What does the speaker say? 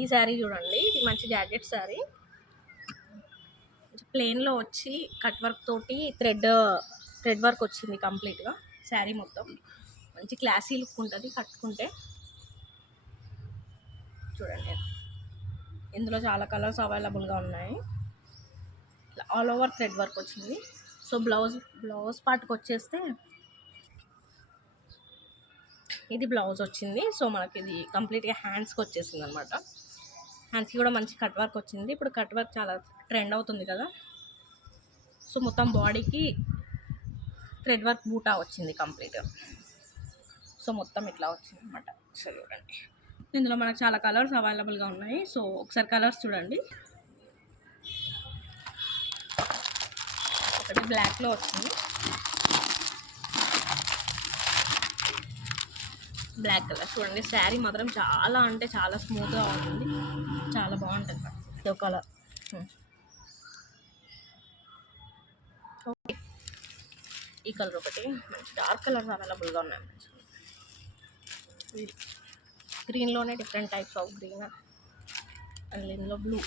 ఈ శారీ చూడండి, ఇది మంచి జాకెట్ శారీ, ప్లెయిన్లో వచ్చి కట్ వర్క్ తోటి థ్రెడ్ వర్క్ వచ్చింది కంప్లీట్గా శారీ మొత్తం. మంచి క్లాసీ లుక్ ఉంటుంది కట్టుకుంటే. చూడండి, ఇందులో చాలా కలర్స్ అవైలబుల్గా ఉన్నాయి. ఆల్ ఓవర్ థ్రెడ్ వర్క్ వచ్చింది. సో బ్లౌజ్ పార్ట్కి వచ్చేస్తే ఇది బ్లౌజ్ వచ్చింది. సో మనకి ఇది కంప్లీట్గా హ్యాండ్స్కి వచ్చేసింది అనమాట. హ్యాండ్స్కి కూడా మంచి కట్ వర్క్ వచ్చింది. ఇప్పుడు కట్ వర్క్ చాలా ట్రెండ్ అవుతుంది కదా, సో మొత్తం బాడీకి థ్రెడ్ వర్క్ బూటా వచ్చింది కంప్లీట్గా. సో మొత్తం ఇట్లా వచ్చింది అనమాట. సో చూడండి, ఇందులో మనకు చాలా కలర్స్ అవైలబుల్గా ఉన్నాయి. సో ఒకసారి కలర్స్ చూడండి. ఒకటి బ్లాక్లో వచ్చింది, బ్లాక్ కలర్. చూడండి, శారీ మాత్రం చాలా అంటే చాలా స్మూత్గా ఉంటుంది, చాలా బాగుంటుంది. ఇదో కలర్. ఓకే, ఈ కలర్ ఒకటి. మంచి డార్క్ కలర్స్ అవైలబుల్గా ఉన్నాయి. మంచి గ్రీన్లోనే different types of green, and ఇందులో బ్లూ.